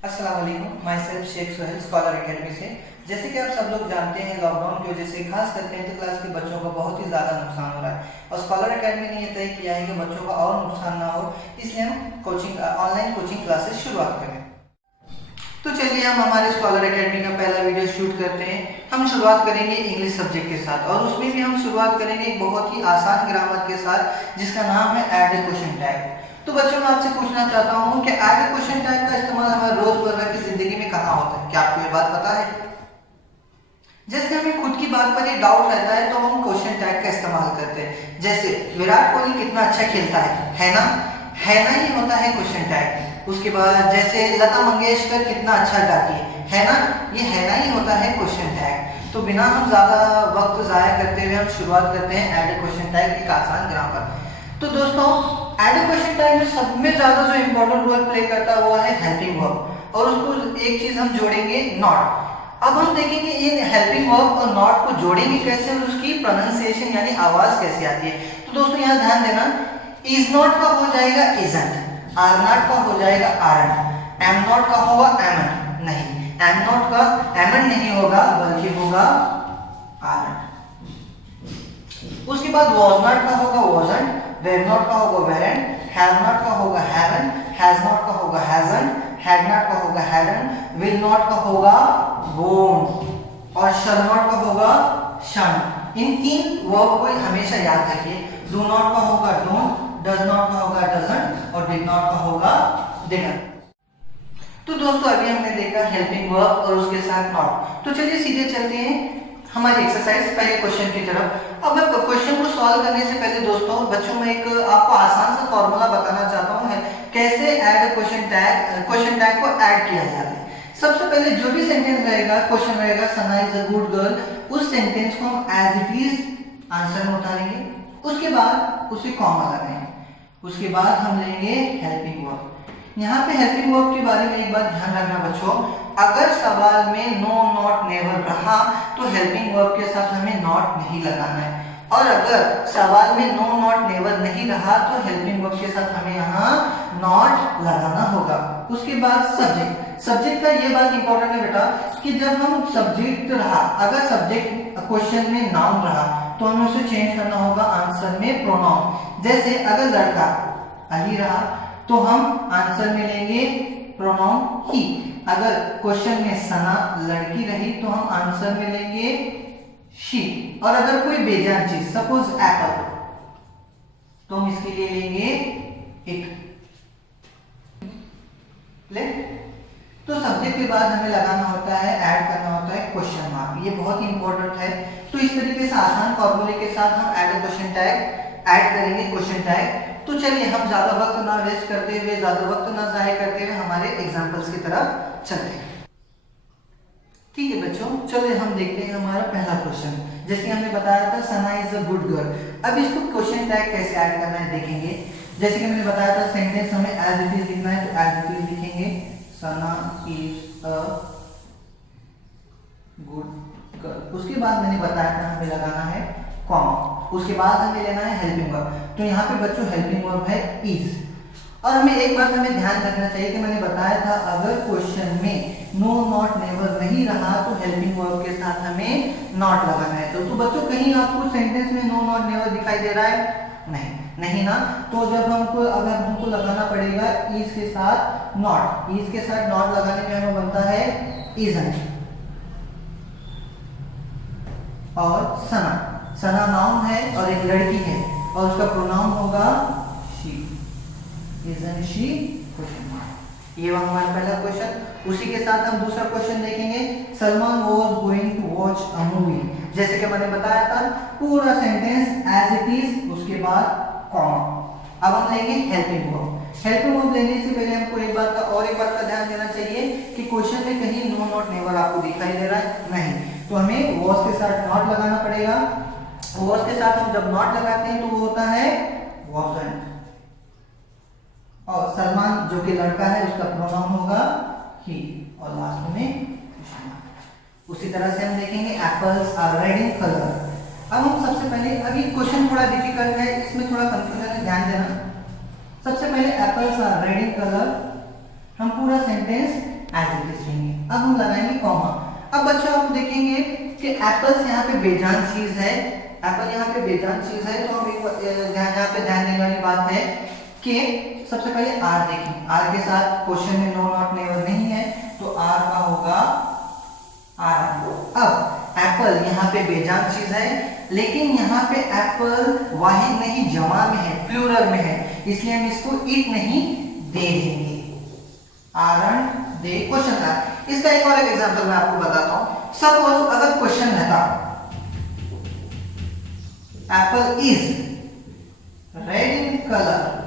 अस्सलाम वालेकुम, myself Sheikh Sohail scholar academy से। जैसे कि आप सब लोग जानते हैं, लॉकडाउन की वजह से खास कर 10th क्लास के बच्चों का बहुत ही ज़्यादा नुकसान हो रहा है और स्कॉलर एकेडमी ने यह तय किया है कि बच्चों का और नुकसान ना हो, इसलिए हम ऑनलाइन कोचिंग क्लासेस शुरुआत करें। तो चलिए हम हमारे स्कॉलर एकेडमी का पहला वीडियो शूट करते हैं। हम शुरुआत करेंगे इंग्लिश सब्जेक्ट के साथ और उसमें भी हम शुरुआत करेंगे एक बहुत ही आसान ग्रामर के साथ जिसका नाम है ऐड ए क्वेश्चन टैग। तो बच्चों मैं आपसे पूछना चाहता हूँ कि ऐड ए क्वेश्चन टैग का इस्तेमाल हमारे रोजमर्रा की जिंदगी में कहाँ होता है? क्या आपको ये बात पता है? जैसे हमें खुद की बात पर ये डाउट रहता है तो हम क्वेश्चन टैग का इस्तेमाल करते हैं। जैसे विराट कोहली कितना अच्छा खेलता है ना? है ना, ये होता है क्वेश्चन टैग। उसके बाद जैसे लता मंगेशकर कितना अच्छा गाती है ना? ये है ना ही होता है क्वेश्चन टैग। तो बिना हम ज्यादा वक्त जाया करते हुए हम शुरुआत करते हैं ऐड ए क्वेश्चन टैग, एक आसान ग्रामर। तो दोस्तों ऐड ए क्वेश्चन टैग में सब में ज्यादा जो इंपॉर्टेंट रोल प्ले करता है वो है हेल्पिंग वर्ब और उसको एक चीज हम जोड़ेंगे नॉट। अब हम देखेंगे ये हेल्पिंग वर्ब और नॉट को जोड़ेंगे कैसे और उसकी प्रोनाउंसिएशन यानी आवाज कैसे आती है। तो दोस्तों यहाँ ध्यान देना, इज नॉट का हो जाएगा इजंट, आर नॉट का हो जाएगा आरंट, एम नॉट का होगा एमन नहीं, एम नॉट का एमन नहीं होगा बल्कि होगा आरंट। उसके बाद वॉज नॉट का होगा वॉजंट, वेर नॉट का होगा वेरेंट, हैव नॉट का होगा हैवन, हैज नॉट का होगा हैजंट, हैड नॉट का होगा हैडंट, विल नॉट का होगा वोंट और शल नॉट का होगा शन। इन तीन वर्ब को हमेशा याद रखिए। डू नॉट का होगा डोंट, डज नॉट का होगा डजंट और डिड नॉट का होगा डिडंट। तो दोस्तों अभी हमने देखा हेल्पिंग वर्ब और उसके साथ नॉट। तो चलिए सीधे चलते हैं हमारी एक्सरसाइज पहले क्वेश्चन की तरफ। अब मैं क्वेश्चन को सॉल्व करने से पहले दोस्तों बच्चों में एक आपको आसान सा फॉर्मूला बताना चाहता हूँ कैसे ऐड क्वेश्चन टैग को ऐड किया जाता है। सबसे पहले जो भी सेंटेंस रहेगा, क्वेश्चन रहेगा सना इज अ गुड गर्ल, उस सेंटेंस को हम एज इट इज आंसर में उतारेंगे। उसके बाद उसे कॉमा लगाएंगे। उसके बाद हम लेंगे हेल्पिंग वर्ब। यहाँ पे हेल्पिंग वर्ब के बारे में एक बात ध्यान रखना बच्चों, अगर सवाल में नो नॉट नेवर रहा तो हेल्पिंग वर्ब के साथ हमें नॉट नहीं लगाना है और अगर सवाल में नो नॉट नेवर नहीं रहा तो हेल्पिंग वर्ब के साथ हमें यहाँ नॉट लगाना होगा। उसके बाद सब्जेक्ट का ये बात इंपॉर्टेंट है बेटा कि जब हम सब्जेक्ट रहा, अगर सब्जेक्ट क्वेश्चन में नाउन रहा तो हमें उसे चेंज करना होगा आंसर में प्रोनाउन। जैसे अगर लड़का अली रहा तो हम आंसर में लेंगे प्रोनाउन ही। अगर क्वेश्चन में सना लड़की रही तो हम आंसर में लेंगे शी। और अगर कोई बेजान चीज सपोज एप्पल तो हम इसके लिए लेंगे इट। ले तो सब्जेक्ट के बाद हमें लगाना होता है, ऐड करना होता है क्वेश्चन मार्क। ये बहुत ही इंपॉर्टेंट है। तो इस तरीके से आसान फॉर्मूले के साथ हम add a question tag add करेंगे क्वेश्चन टैग। तो चलिए हम ज्यादा वक्त ना वेस्ट करते हुए, ज्यादा वक्त ना जाया करते हुए हमारे एग्जांपल्स की तरफ चलते हैं। ठीक है बच्चों, चलिए हम देखते हैं हमारा पहला क्वेश्चन। जैसे हमने बताया था सना इज अ गुड गर्ल, अब इसको क्वेश्चन टैग कैसे ऐड करना है देखेंगे। जैसे कि मैंने बताया था सेंटेंस हमें एज इट इज लिखना है तो एज इट इज लिखेंगे सना इज अ गुड गर्ल। उसके बाद मैंने बताया था हमें लगाना है कॉमा। उसके बाद हमें लेना है हेल्पिंग वर्ब। तो यहाँ पे बच्चों हेल्पिंग वर्ब है इज। और हमें एक बात हमें ध्यान रखना चाहिए कि मैंने बताया था अगर क्वेश्चन में नो नॉट नेवर नहीं रहा तो हेल्पिंग वर्ब के साथ हमें नॉट लगाना है। तो बच्चों कहीं आपको सेंटेंस में नो नॉट नेवर दिखाई दे रहा है? नहीं ना। तो जब हमको अगर हमको लगाना पड़ेगा इज के साथ नॉट, इज के साथ नॉट लगाने में हमें बनता है इजंट और सना नाउन है और एक लड़की है और उसका प्रोनाउन होगा she. Isn't she question mark. ये हमारा पहला क्वेश्चन। उसी के साथ हम दूसरा क्वेश्चन देखेंगे। Salman was going to watch a movie. जैसे कि मैंने बताया था पूरा सेंटेंस एज इट इज, उसके बाद कॉमा। अब हम लेंगे हेल्पिंग वर्ब। हेल्पिंग वर्ब लेने से पहले हमको एक बात का ध्यान देना चाहिए कि क्वेश्चन में कहीं नो नॉट नेवर आपको दिखाई दे रहा है? नहीं। तो हमें वॉज के साथ नॉट लगाना पड़ेगा। वॉज के साथ हम जब नॉट लगाते हैं तो वो होता है वॉजंट। और सलमान जो कि लड़का है उसका प्रोनाउन होगा ही और लास्ट में क्वेश्चन मार्क। उसी तरह से हम देखेंगे apples are red in colour. अब हम सबसे पहले, अभी क्वेश्चन थोड़ा डिफिकल्ट है, इसमें थोड़ा कंफ्यूजन है, ध्यान देना। सबसे पहले apples are red in colour, हम पूरा सेंटेंस एज इट इज लेंगे। अब हम लगाएंगे कॉमा। अब बच्चों आप देखेंगे कि एप्पल्स यहाँ पे बेजान चीज है, एप्पल यहाँ पे बेजान चीज है, तो हम यहाँ पे ध्यान देने वाली बात है कि सबसे पहले आर देखें, आर के साथ क्वेश्चन में नो नॉट नेवर नहीं है, तो आर का होगा आर। अब एप्पल यहाँ पे बेजान चीज है, लेकिन यहाँ पे एप्पल वाहिद नहीं जमा में है, प्लूरल में है, इसलिए हम इसको ईट नहीं दे देंगे। आरन दे क्वेश्चन था। इसका एक और एग्जांपल मैं आपको बताता हूं। सपोज अगर क्वेश्चन रहता Apple is red in colour,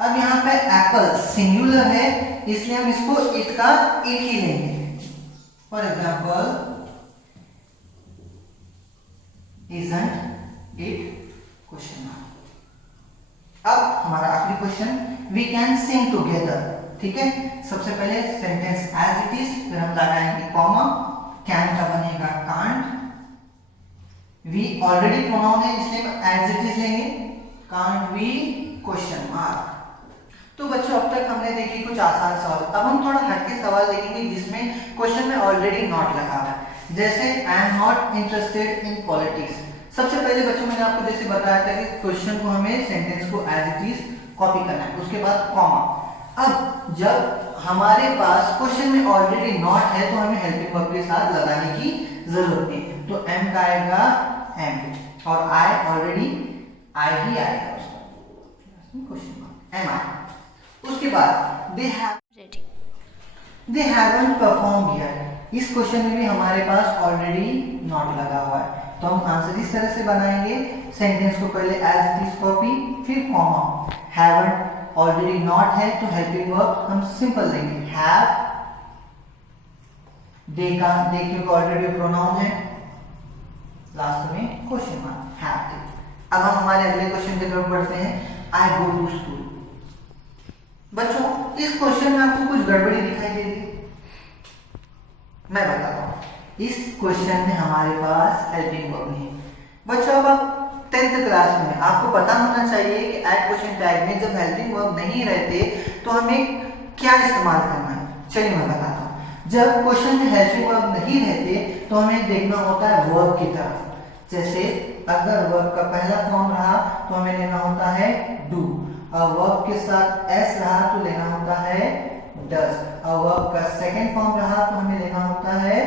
अब यहाँ पे एप्पल सिंगुलर है, इसलिए हम इसको इट का इट ही लेंगे। For example, isn't it question mark. अब हमारा आखिरी question, we can sing together, ठीक है। सबसे पहले सेंटेंस एज इट इज, फिर हम लगाएंगे कॉमा, कैन का बनेगा कांट, वी ऑलरेडी प्रोनाउन है इसलिए एज इट इज लेंगे, कांट वी क्वेश्चन मार्क। तो बच्चों अब तक हमने देखी कुछ आसान सवाल। अब हम थोड़ा हटके सवाल देखेंगे जिसमें क्वेश्चन में ऑलरेडी नॉट लगा है, जैसे I am not interested in politics. सबसे पहले बच्चों मैंने आपको जैसे बताया था कि क्वेश्चन को हमें सेंटेंस को एज इट इज कॉपी करना है, उसके बाद कॉमा। अब जब हमारे पास क्वेश्चन में ऑलरेडी नॉट है तो हमें हेल्पिंग वर्ब के साथ लगाने की जरूरत नहीं, तो एम का आएगा एम, और आई ऑलरेडी आई ही आएगा उसका, क्वेश्चन मार्क एम आई। उसके बाद दे हैवंट परफॉर्म हियर, इस क्वेश्चन में भी हमारे पास ऑलरेडी नॉट लगा हुआ है, तो हम आंसर इस तरह से बनाएंगे, सेंटेंस को पहले एज इट इज कॉपी, फिर कॉमा। हैवंट ऑलरेडी नॉट है तो हेल्पिंग वर्ब हम सिंपल लेंगे, हैव, दे का दे क्योंकि ऑलरेडी प्रोनाउन है, लास्ट में क्वेश्चन मार्क हैव दे। अब हम हमारे अगले क्वेश्चन की तरफ बढ़ते हैं, आई गो टू स्कूल। बच्चों इस क्वेश्चन में आपको कुछ गड़बड़ी दिखाई दे रही, मैं बताता हूं। इस क्वेश्चन में हमारे पास हेल्पिंग वर्ब नहीं है। बच्चों अब आप 10th क्लास में आपको पता होना चाहिए कि एड क्वेश्चन टैग में जब हेल्पिंग वर्ब नहीं रहते तो हमें क्या इस्तेमाल करना है। चलिए मैं बताता हूँ। जब क्वेश्चन में हेल्पिंग वर्ब नहीं रहते तो हमें देखना होता है वर्ब की तरफ। जैसे अगर वर्ब का पहला फॉर्म रहा तो हमें लेना होता है डू, और वर्ब के साथ एस रहा तो लेना होता है डज, और वर्ब का सेकंड फॉर्म रहा तो हमें लेना होता है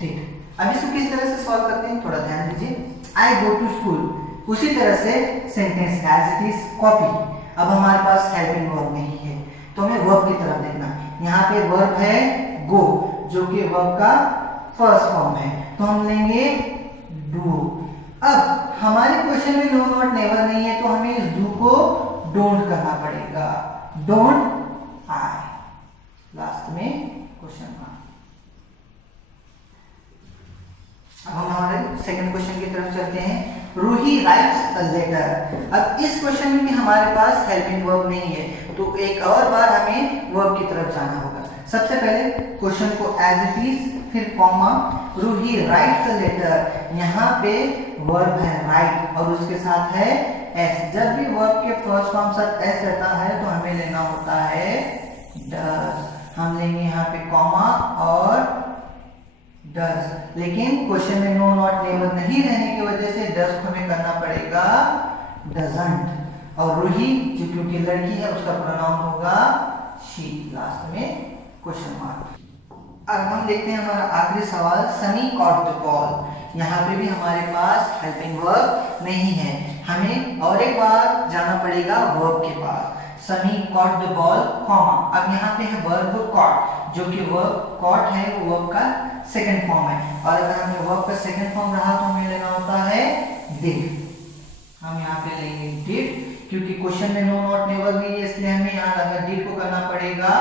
डिड। अब इसको किस तरह से सॉल्व करते हैं थोड़ा ध्यान दीजिए। आई गो टू स्कूल, उसी तरह से sentence as it is copy. अब हमारे पास हेल्पिंग वर्ब नहीं है तो हमें वर्ब की तरफ देखना है। यहाँ पे वर्ब है गो जो कि वर्ब का फर्स्ट फॉर्म है, तो हम लेंगे डू। अब हमारे क्वेश्चन में नो नॉट नेवर नहीं है तो हमें इस डू को डोंट करना पड़ेगा, डोंट आई, लास्ट में क्वेश्चन मार्क। अब हम हमारे सेकंड क्वेश्चन की तरफ चलते हैं, रूही राइट्स अ लेटर। अब इस क्वेश्चन में भी हमारे पास हेल्पिंग वर्ब नहीं है तो एक और बार हमें वर्ब की तरफ जाना होगा। सबसे पहले क्वेश्चन को एज इट इज, फिर comma, Ruhi writes a letter. यहाँ पे वर्ब है राइट और उसके साथ है एस। जब भी वर्ब के फर्स्ट फॉर्म साथ एस रहता है तो हमें लेना होता है डज। हम लेंगे यहाँ पे कॉमा और डज, लेकिन क्वेश्चन में नो नॉट नेवर नहीं रहने की वजह से डज को हमें करना पड़ेगा डजंट। और रूही जो क्योंकि लड़की है उसका प्रोनाउन होगा शी, लास्ट में क्वेश्चन मार्क। अब हम देखते हैं हमारा आखिरी सवाल, सनी कॉट द बॉल। यहाँ पे भी हमारे पास हेल्पिंग वर्ब नहीं है, हमें और एक बार जाना पड़ेगा वर्ब के पास। Sunny caught the ball comma. अब यहाँ पे है वर्ब कॉट जो कि वर्ब कॉट है वो वर्ब का सेकंड फॉर्म है, और अगर हमें वर्ब का सेकंड फॉर्म रहा तो हमें लेना होता है डिड। हम यहाँ पे लेंगे डिड क्योंकि क्वेश्चन में नो नॉट नेवर नहीं है इसलिए हमें यहाँ अगर डिड को करना पड़ेगा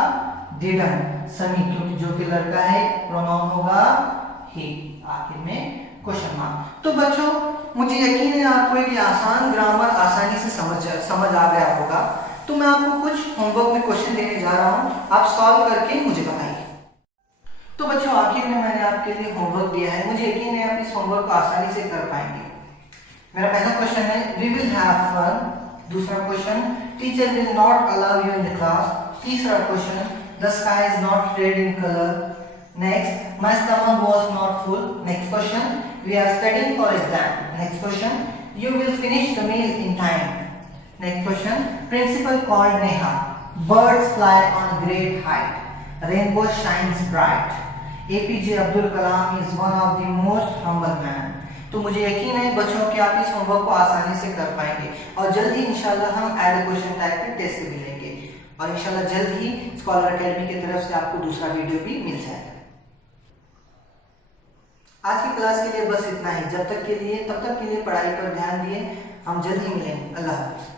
डिडंट। सनी क्योंकि जो कि लड़का है प्रोनाउन होगा ही, आखिर में क्वेश्चन मार्क। तो बच्चों मुझे यकीन है आपको एक आसान ग्रामर आसानी से समझ आ गया होगा। तो मैं आपको कुछ होमवर्क में क्वेश्चन देने जा रहा हूँ, आप सॉल्व करके मुझे बताइए। तो बच्चों आखिर में मैंने आपके लिए होमवर्क दिया है, मुझे यकीन है आप इस होमवर्क को आसानी से कर पाएंगे। मेरा पहला क्वेश्चन है वी विल हैव फन। दूसरा question teacher will not allow you in the class. तीसरा question The sky is not red in color. Next, my stomach was not full. Next question, we are studying for exam. Next question, you will finish the meal in time. Next question, principal called Neha. Birds fly on great height. Rainbow shines bright. APJ Abdul Kalam is one of the most humble man. तो मुझे यकीन है बच्चों कि आप इस homework को आसानी से कर पाएंगे और जल्द ही इंशाल्लाह हम ऐड क्वेश्चन टाइप के टेस्ट भी लेंगे और इंशाल्लाह जल्द ही स्कॉलर एकेडमी की तरफ से आपको दूसरा वीडियो भी मिल जाएगा। आज की क्लास के लिए बस इतना ही। तब तक के लिए पढ़ाई पर ध्यान दिए। हम जल्द ही मिलेंगे। अल्लाह हाफ़िज़।